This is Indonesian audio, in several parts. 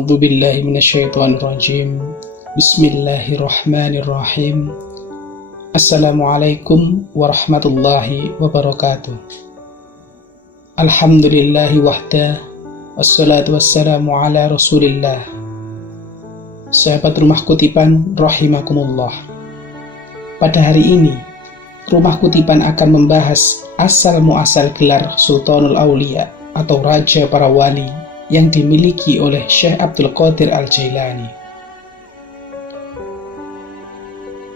A'udzu billahi minasyaitonir rajim. Bismillahirrahmanirrahim. Assalamualaikum warahmatullahi wabarakatuh. Alhamdulillahi wahda, wassalatu wassalamu ala rasulillah. Sahabat Rumah Kutipan rahimakumullah. Pada hari ini, Rumah Kutipan akan membahas asal-muasal gelar Sultanul Aulia atau Raja Para Wali yang dimiliki oleh Syekh Abdul Qadir Al-Jailani.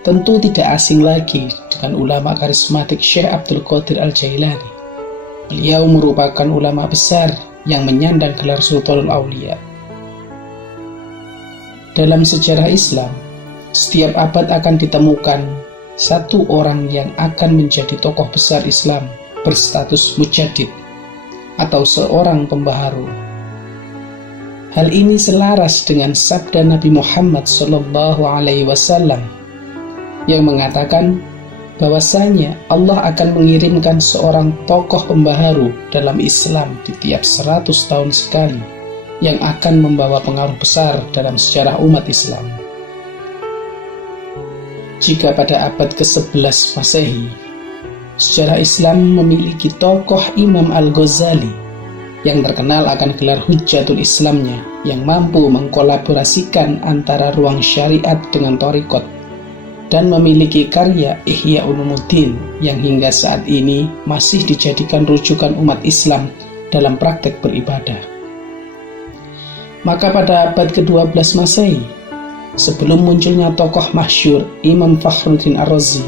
Tentu tidak asing lagi dengan ulama karismatik Syekh Abdul Qadir Al-Jailani. Beliau merupakan ulama besar yang menyandang gelar Sultanul Aulia. Dalam sejarah Islam, setiap abad akan ditemukan satu orang yang akan menjadi tokoh besar Islam berstatus mujaddid atau seorang pembaharu. Hal ini selaras dengan sabda Nabi Muhammad SAW yang mengatakan bahwasanya Allah akan mengirimkan seorang tokoh pembaharu dalam Islam di tiap 100 tahun sekali yang akan membawa pengaruh besar dalam sejarah umat Islam. Jika pada abad ke-11 Masehi, sejarah Islam memiliki tokoh Imam Al-Ghazali yang terkenal akan gelar Hujjatul Islamnya yang mampu mengkolaborasikan antara ruang syariat dengan thariqat dan memiliki karya Ihya Ulumuddin yang hingga saat ini masih dijadikan rujukan umat Islam dalam praktek beribadah. Maka pada abad ke-12 Masehi, sebelum munculnya tokoh masyhur Imam Fakhruddin Ar-Razi,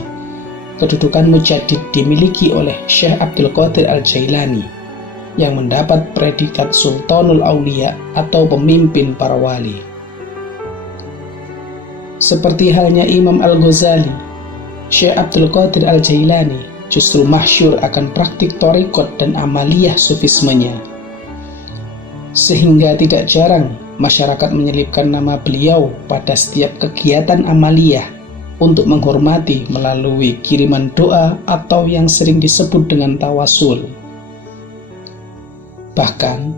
kedudukan mujaddid dimiliki oleh Syekh Abdul Qadir Al-Jailani yang mendapat predikat Sultanul Aulia atau pemimpin para wali. Seperti halnya Imam Al-Ghazali, Syekh Abdul Qadir Al-Jailani justru masyhur akan praktik thariqat dan amaliyah sufismenya. Sehingga tidak jarang masyarakat menyelipkan nama beliau pada setiap kegiatan amaliyah untuk menghormati melalui kiriman doa atau yang sering disebut dengan tawasul. Bahkan,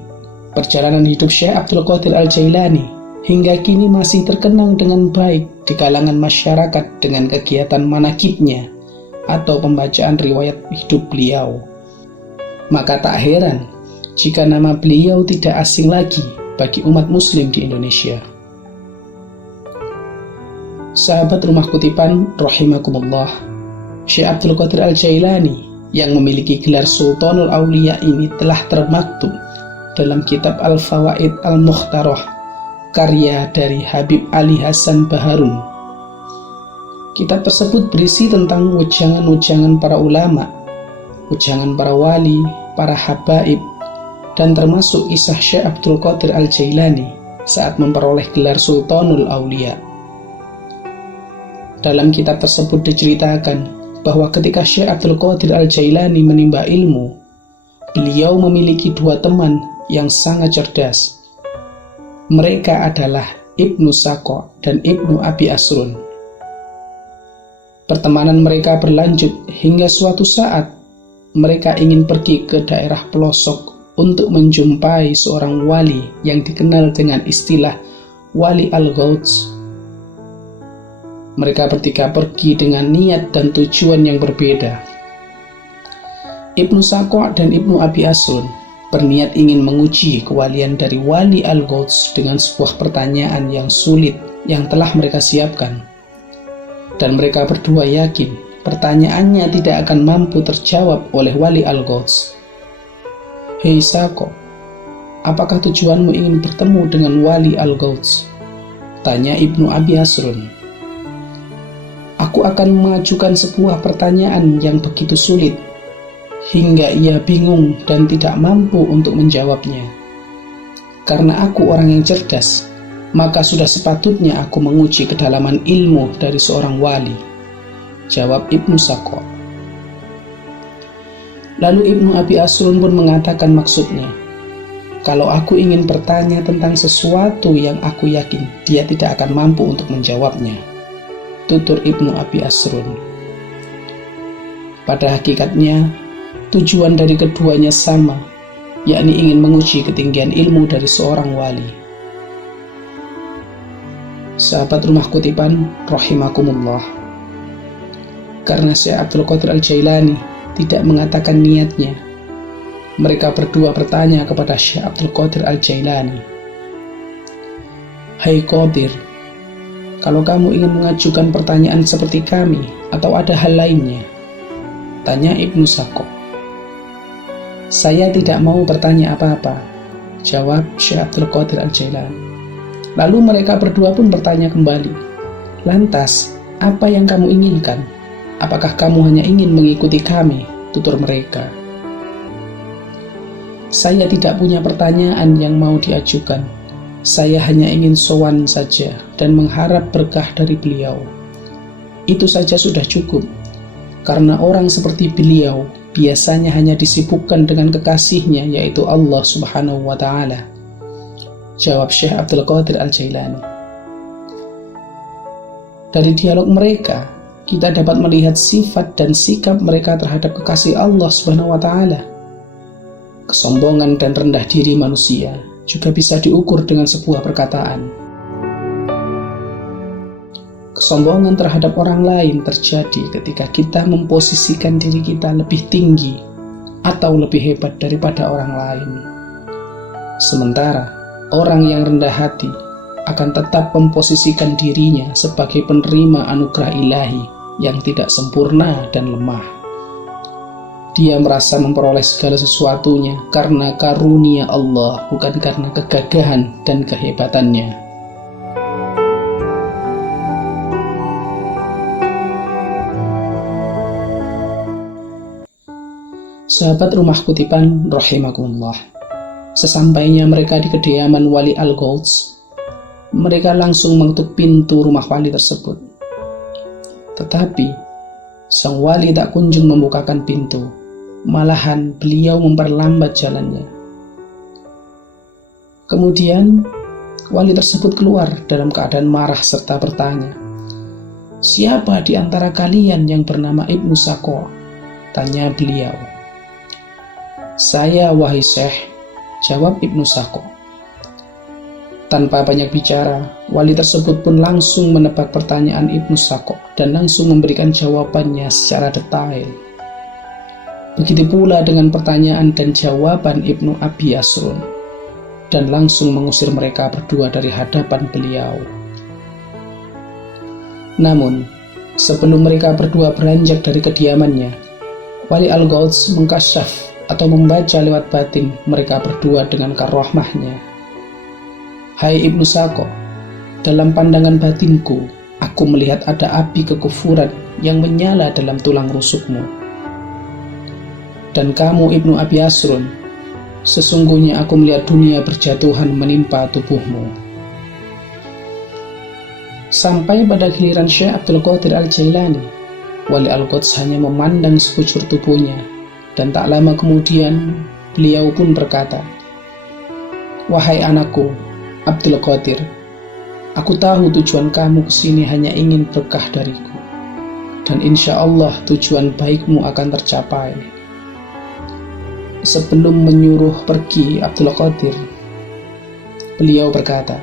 perjalanan hidup Syekh Abdul Qadir Al-Jailani hingga kini masih terkenang dengan baik di kalangan masyarakat dengan kegiatan manakibnya atau pembacaan riwayat hidup beliau. Maka tak heran jika nama beliau tidak asing lagi bagi umat muslim di Indonesia. Sahabat Rumah Kutipan rahimakumullah, Syekh Abdul Qadir Al-Jailani yang memiliki gelar Sultanul Aulia ini telah termaktub dalam kitab Al-Fawaid Al-Mukhtarah, karya dari Habib Ali Hasan Baharun. Kitab tersebut berisi tentang ujangan-ujangan para ulama, ujangan para wali, para habaib, dan termasuk kisah Syekh Abdul Qadir Al-Jailani saat memperoleh gelar Sultanul Aulia. Dalam kitab tersebut diceritakan bahwa ketika Syekh Abdul Qadir Al-Jailani menimba ilmu, beliau memiliki dua teman yang sangat cerdas. Mereka adalah Ibnu Saqo dan Ibnu Abi Asrun. Pertemanan mereka berlanjut hingga suatu saat mereka ingin pergi ke daerah pelosok untuk menjumpai seorang wali yang dikenal dengan istilah Wali Al-Ghauts. Mereka bertiga pergi dengan niat dan tujuan yang berbeda. Ibnu Saqo dan Ibnu Abi Asrun berniat ingin menguji kewalian dari Wali Al-Ghauts dengan sebuah pertanyaan yang sulit yang telah mereka siapkan. Dan mereka berdua yakin pertanyaannya tidak akan mampu terjawab oleh Wali Al-Ghauts. "Hei Saqo, apakah tujuanmu ingin bertemu dengan Wali Al-Ghauts?" tanya Ibnu Abi Asrun. "Aku akan mengajukan sebuah pertanyaan yang begitu sulit, hingga ia bingung dan tidak mampu untuk menjawabnya. Karena aku orang yang cerdas, maka sudah sepatutnya aku menguji kedalaman ilmu dari seorang wali," jawab Ibnu Saqo. Lalu Ibnu Abi Asrun pun mengatakan maksudnya, "Kalau aku ingin bertanya tentang sesuatu yang aku yakin dia tidak akan mampu untuk menjawabnya," tutur Ibnu Abi Asrun. Pada hakikatnya, tujuan dari keduanya sama, yakni ingin menguji ketinggian ilmu dari seorang wali. Sahabat rumah kutipan rahimakumullah, karena Syekh Abdul Qadir Al-Jailani tidak mengatakan niatnya, mereka berdua bertanya kepada Syekh Abdul Qadir Al-Jailani, "Hai Qadir, kalau kamu ingin mengajukan pertanyaan seperti kami atau ada hal lainnya?" Tanya Ibnu Sako. "Saya tidak mau bertanya apa-apa," jawab Syekh Abdul Qadir Al-Jailani. Lalu mereka berdua pun bertanya kembali, "Lantas, apa yang kamu inginkan? Apakah kamu hanya ingin mengikuti kami?" tutur mereka. "Saya tidak punya pertanyaan yang mau diajukan. Saya hanya ingin sowan saja dan mengharap berkah dari beliau. Itu saja sudah cukup, karena orang seperti beliau biasanya hanya disibukkan dengan kekasihnya, yaitu Allah Subhanahu wa Ta'ala," jawab Syekh Abdul Qadir Al-Jailani. Dari dialog mereka, kita dapat melihat sifat dan sikap mereka terhadap kekasih Allah Subhanahu wa Ta'ala. Kesombongan dan rendah diri manusia juga bisa diukur dengan sebuah perkataan. Kesombongan terhadap orang lain terjadi ketika kita memposisikan diri kita lebih tinggi atau lebih hebat daripada orang lain. Sementara orang yang rendah hati akan tetap memposisikan dirinya sebagai penerima anugerah ilahi yang tidak sempurna dan lemah. Dia merasa memperoleh segala sesuatunya karena karunia Allah, bukan karena kegagahan dan kehebatannya. Sahabat rumah kutipan rahimakumullah, sesampainya mereka di kediaman Wali Al-Gouds, mereka langsung mengetuk pintu rumah wali tersebut. Tetapi sang wali tak kunjung membukakan pintu, malahan beliau memperlambat jalannya. Kemudian wali tersebut keluar dalam keadaan marah serta bertanya, "Siapa di antara kalian yang bernama Ibnu Sako?" tanya beliau. "Saya, wahai Syekh," jawab Ibnu Sako. Tanpa banyak bicara, wali tersebut pun langsung menebak pertanyaan Ibnu Sako dan langsung memberikan jawabannya secara detail. Begitu pula dengan pertanyaan dan jawaban Ibnu Abi Yasrun, dan langsung mengusir mereka berdua dari hadapan beliau. Namun, sebelum mereka berdua beranjak dari kediamannya, Wali Al-Gouds mengkasyaf atau membaca lewat batin mereka berdua dengan karomahnya. "Hai Ibnu Sako, dalam pandangan batinku, aku melihat ada api kekufuran yang menyala dalam tulang rusukmu. Dan kamu Ibnu Abi Yasrun, sesungguhnya aku melihat dunia berjatuhan menimpa tubuhmu." Sampai pada giliran Syekh Abdul Qadir Al-Jailani, Wali Al-Gouds hanya memandang sekujur tubuhnya, dan tak lama kemudian beliau pun berkata, "Wahai anakku, Abdul Qadir, aku tahu tujuan kamu kesini hanya ingin berkah dariku, dan insya Allah tujuan baikmu akan tercapai." Sebelum menyuruh pergi Abdul Qadir, beliau berkata,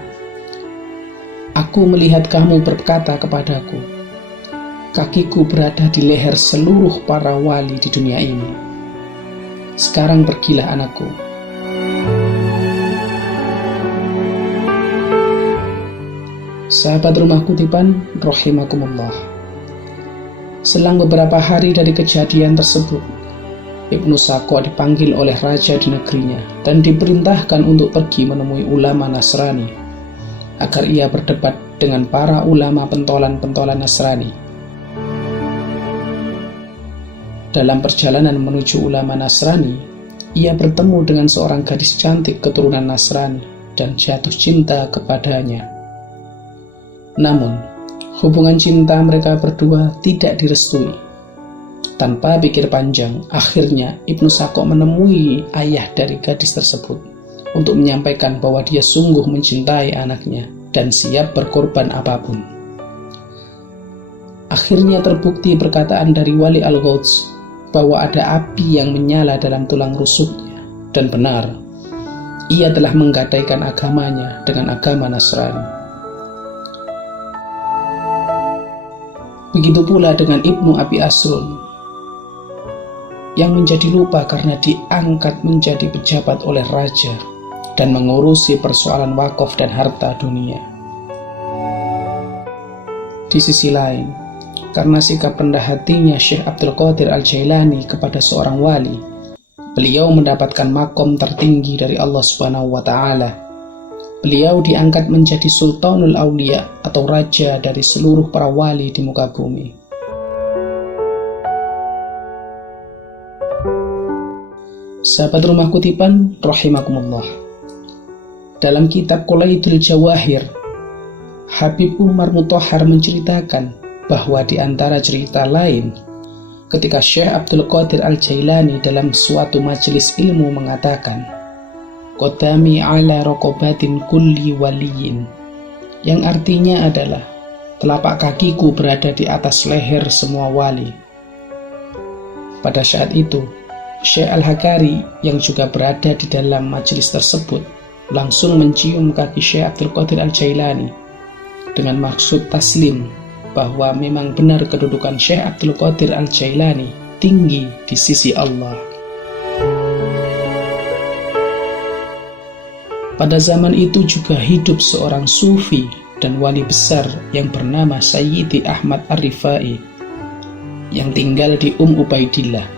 "Aku melihat kamu berkata kepadaku, kakiku berada di leher seluruh para wali di dunia ini. Sekarang pergilah anakku." Sahabat rumah kutipan rahimakumullah, selang beberapa hari dari kejadian tersebut, Ibnu Sako dipanggil oleh raja di negerinya dan diperintahkan untuk pergi menemui ulama Nasrani agar ia berdebat dengan para ulama pentolan-pentolan Nasrani. Dalam perjalanan menuju ulama Nasrani, ia bertemu dengan seorang gadis cantik keturunan Nasrani dan jatuh cinta kepadanya. Namun, hubungan cinta mereka berdua tidak direstui. Tanpa pikir panjang, akhirnya Ibnu Sako menemui ayah dari gadis tersebut untuk menyampaikan bahwa dia sungguh mencintai anaknya dan siap berkorban apapun. Akhirnya terbukti perkataan dari Wali Al-Gouds bahwa ada api yang menyala dalam tulang rusuknya, dan benar, ia telah menggadaikan agamanya dengan agama Nasrani. Begitu pula dengan Ibnu Abi Asrun yang menjadi lupa karena diangkat menjadi pejabat oleh raja dan mengurusi persoalan wakaf dan harta dunia. Di sisi lain, karena sikap rendah hatinya Syekh Abdul Qadir Al-Jailani kepada seorang wali, beliau mendapatkan makom tertinggi dari Allah Subhanahu wa Ta'ala. Beliau diangkat menjadi Sultanul Aulia atau raja dari seluruh para wali di muka bumi. Sahabat Rumah Kutipan rahimakumullah, dalam kitab Qulaidul Jawahir, Habib Umar Mutahhar menceritakan bahwa di antara cerita lain, ketika Syekh Abdul Qadir Al-Jailani dalam suatu majelis ilmu mengatakan, "Qodami ala rokobatin kulli waliyin," yang artinya adalah telapak kakiku berada di atas leher semua wali. Pada saat itu, Syekh Al-Hakari yang juga berada di dalam majelis tersebut langsung mencium kaki Syekh Abdul Qadir Al-Jailani dengan maksud taslim bahwa memang benar kedudukan Syekh Abdul Qadir Al-Jailani tinggi di sisi Allah. Pada zaman itu juga hidup seorang sufi dan wali besar yang bernama Sayyidi Ahmad Ar-Rifai yang tinggal di Ubaidillah.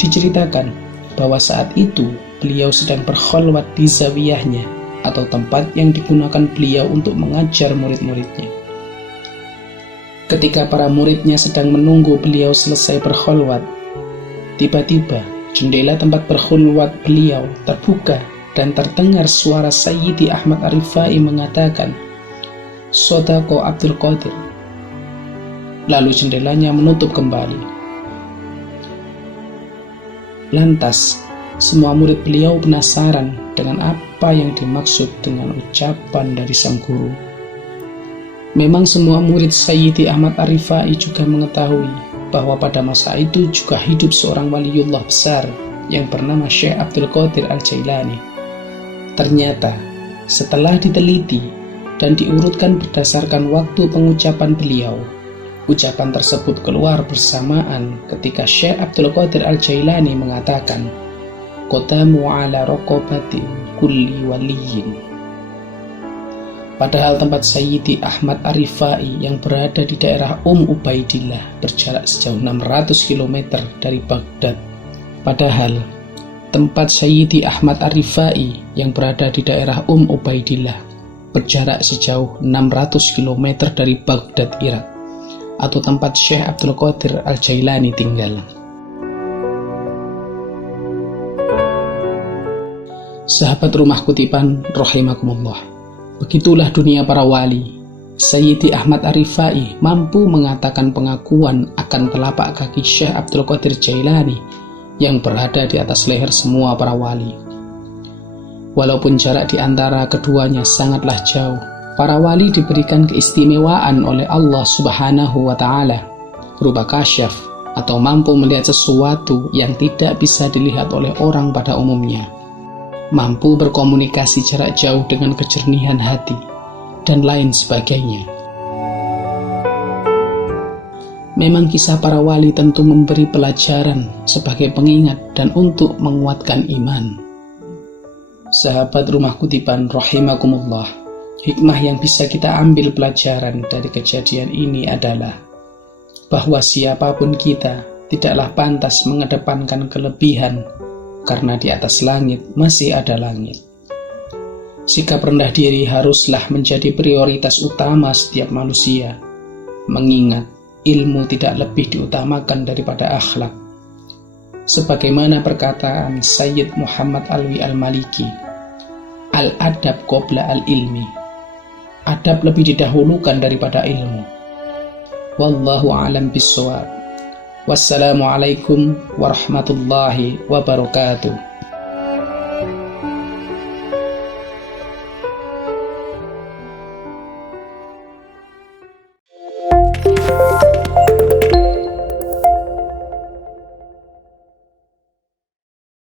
Diceritakan bahwa saat itu beliau sedang berkholwat di zawiyahnya atau tempat yang digunakan beliau untuk mengajar murid-muridnya. Ketika para muridnya sedang menunggu beliau selesai berkholwat, tiba-tiba jendela tempat berkholwat beliau terbuka dan terdengar suara Sayyidi Ahmad Ar-Rifai mengatakan, "Sodaqo Abdul Qadir." Lalu jendelanya menutup kembali. Lantas, semua murid beliau penasaran dengan apa yang dimaksud dengan ucapan dari sang guru. Memang semua murid Sayyidi Ahmad Ar-Rifai juga mengetahui bahwa pada masa itu juga hidup seorang waliullah besar yang bernama Syekh Abdul Qadir Al-Jailani. Ternyata, setelah diteliti dan diurutkan berdasarkan waktu pengucapan beliau, ucapan tersebut keluar bersamaan ketika Syekh Abdul Qadir Al-Jailani mengatakan, "Qadamu ala raqabati kulli waliyin." Padahal tempat Sayyidi Ahmad Ar-Rifai yang berada di daerah Ubaidillah berjarak sejauh 600 km dari Baghdad. Padahal tempat Sayyidi Ahmad Ar-Rifai yang berada di daerah Ubaidillah berjarak sejauh 600 km dari Baghdad, Irak, atau tempat Syekh Abdul Qadir Al-Jailani tinggal. Sahabat Rumah Kutipan rahimakumullah, begitulah dunia para wali. Sayyidi Ahmad Ar-Rifai mampu mengatakan pengakuan akan telapak kaki Syekh Abdul Qadir Jailani yang berada di atas leher semua para wali. Walaupun jarak di antara keduanya sangatlah jauh, para wali diberikan keistimewaan oleh Allah Subhanahu wa Ta'ala berupa kasyaf atau mampu melihat sesuatu yang tidak bisa dilihat oleh orang pada umumnya, mampu berkomunikasi jarak jauh dengan kejernihan hati, dan lain sebagainya. Memang kisah para wali tentu memberi pelajaran sebagai pengingat dan untuk menguatkan iman. Sahabat Rumah Kutipan rahimakumullah, hikmah yang bisa kita ambil pelajaran dari kejadian ini adalah bahwa siapapun kita tidaklah pantas mengedepankan kelebihan, karena di atas langit masih ada langit. Sikap rendah diri haruslah menjadi prioritas utama setiap manusia, mengingat ilmu tidak lebih diutamakan daripada akhlak. Sebagaimana perkataan Sayyid Muhammad Alwi Al-Maliki, "Al-adab qabla al-ilmi." Adab lebih didahulukan daripada ilmu. Wallahu a'lam bishawab. Wassalamualaikum warahmatullahi wabarakatuh.